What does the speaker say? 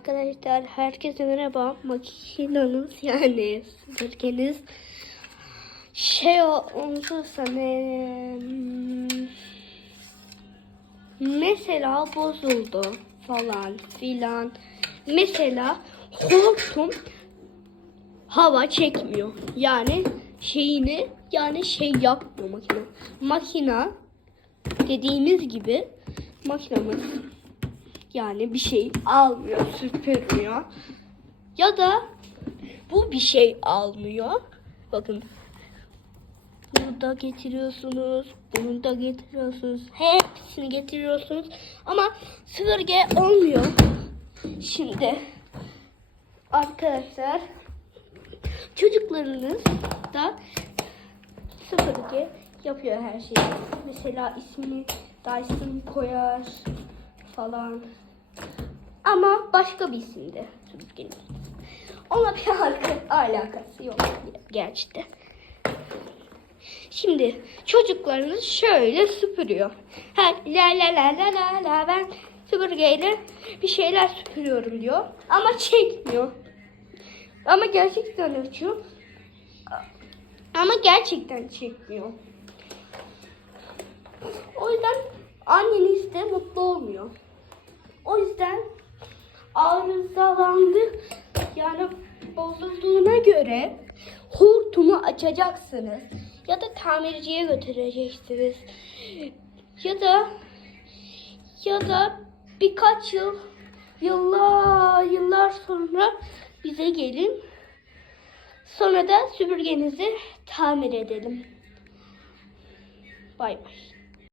Arkadaşlar herkese merhaba. Makinanız yani süpürgeniz şey olursa ne mesela bozuldu falan filan. Mesela hortum hava çekmiyor. Yani şeyini yani şey yapmıyor makine. Makina dediğimiz gibi makinamız yani bir şey almıyor, süpürmüyor. Ya da bu bir şey almıyor. Bakın. Bunu da getiriyorsunuz. Bunu da getiriyorsunuz. Hepsini getiriyorsunuz. Ama süpürge olmuyor. Şimdi arkadaşlar çocuklarınız da süpürge yapıyor her şeyi. Mesela ismini Dyson koyar falan. Ama başka bir isimde süpürgenin. Ona bir alaka- alakası yok gerçekten. Şimdi çocuklarınız şöyle süpürüyor. Ha, la la la la la la ben süpürgeyle bir şeyler süpürüyorum diyor. Ama çekmiyor. Ama gerçekten açıyor. Ama gerçekten çekmiyor. O yüzden anneniz de mutlu olmuyor. O yüzden arızalandı yani bozulduğuna göre hortumu açacaksınız. Ya da tamirciye götüreceksiniz. Ya da ya da birkaç yıl yıllar yıllar sonra bize gelin. Sonra da süpürgenizi tamir edelim. Bay bay.